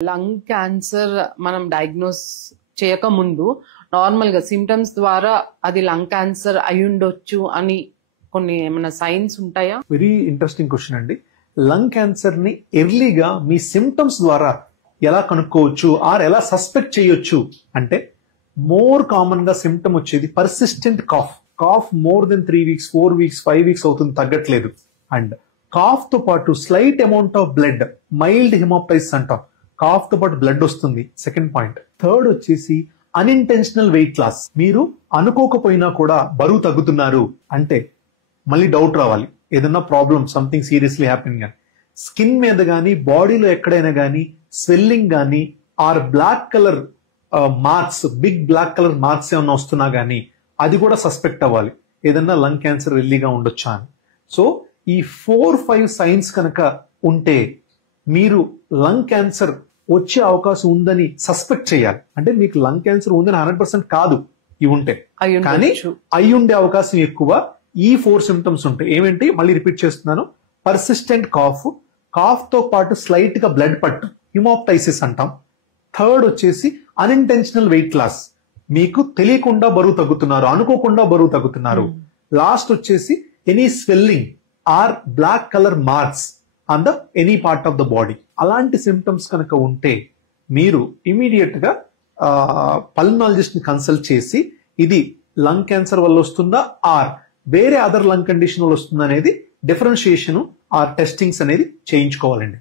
Lung cancer మనం diagnose చేయక ముందు నార్మల్ గా సిమ్టమ్స్ ద్వారా అది లంగ్ క్యాన్సర్ అయి ఉండొచ్చు అని కొన్ని ఏమైనా సైన్స్ ఉంటాయా? వెరీ ఇంట్రెస్టింగ్ క్వశ్చన్ అండి. లంగ్ క్యాన్సర్ ని ఎర్లీగా మీ సిమ్టమ్స్ ద్వారా ఎలా కనుక్కోవచ్చు ఆర్ ఎలా సస్పెక్ట్ చేయొచ్చు అంటే, మోర్ కామన్ గా సిమ్టమ్ వచ్చేది persistent cough more than 3 weeks 4 weeks 5 weeks అవుతుంది, తగ్గట్లేదు. అండ్ కాఫ్ తో పాటు slight amount of blood, mild hemoptysis అంటాం, కాఫ్ తో పాటు బ్లడ్ వస్తుంది. Second point. థర్డ్ వచ్చేసి అన్ఇంటెన్షనల్ వెయిట్ లాస్. మీరు అనుకోకపోయినా కూడా బరువు తగ్గుతున్నారు అంటే మళ్ళీ డౌట్ రావాలి, ఏదన్నా ప్రాబ్లం సంథింగ్ సీరియస్లీ హ్యాపెనింగ్ అని. స్కిన్ మీద గానీ బాడీలో ఎక్కడైనా గానీ స్వెల్లింగ్ గానీ or black colour marks, big black colour marks ఏమన్నా వస్తున్నా గానీ అది కూడా సస్పెక్ట్ అవ్వాలి, ఏదన్నా లంగ్ క్యాన్సర్ ఎర్లీగా ఉండొచ్చా అని. సో ఈ 4-5 సైన్స్ కనుక ఉంటే మీరు లంగ్ క్యాన్సర్ వచ్చే అవకాశం ఉందని సస్పెక్ట్ చేయాలి. అంటే మీకు లంగ్ క్యాన్సర్ ఉందని 100% కాదు ఇవి ఉంటే, కానీ అయి ఉండే అవకాశం ఎక్కువ. ఈ 4 సిమ్టమ్స్ ఉంటాయి. ఏమేంటి మళ్ళీ రిపీట్ చేస్తున్నాను. పర్సిస్టెంట్ కాఫ్ తో పాటు స్లైట్ గా బ్లడ్ పట్టు, హిమోప్టైసిస్ అంటాం. థర్డ్ వచ్చేసి అన్ఇంటెన్షనల్ వెయిట్ లాస్, మీకు తెలియకుండా బరువు తగ్గుతున్నారు, అనుకోకుండా బరువు తగ్గుతున్నారు. లాస్ట్ వచ్చేసి any swelling or black colour marks on the any part of the body. అలాంటి సిమ్టమ్స్ కనుక ఉంటే మీరు ఇమీడియట్ గా పల్మనాలజిస్ట్ ని కన్సల్ట్ చేసి ఇది లంగ్ క్యాన్సర్ వల్ల వస్తుందా ఆర్ వేరే అదర్ లంగ్ కండిషన్ వల్ల వస్తుందా అనేది డిఫరెన్షియేషన్ ఆర్ టెస్టింగ్స్ అనేది చేయించుకోవాలండి.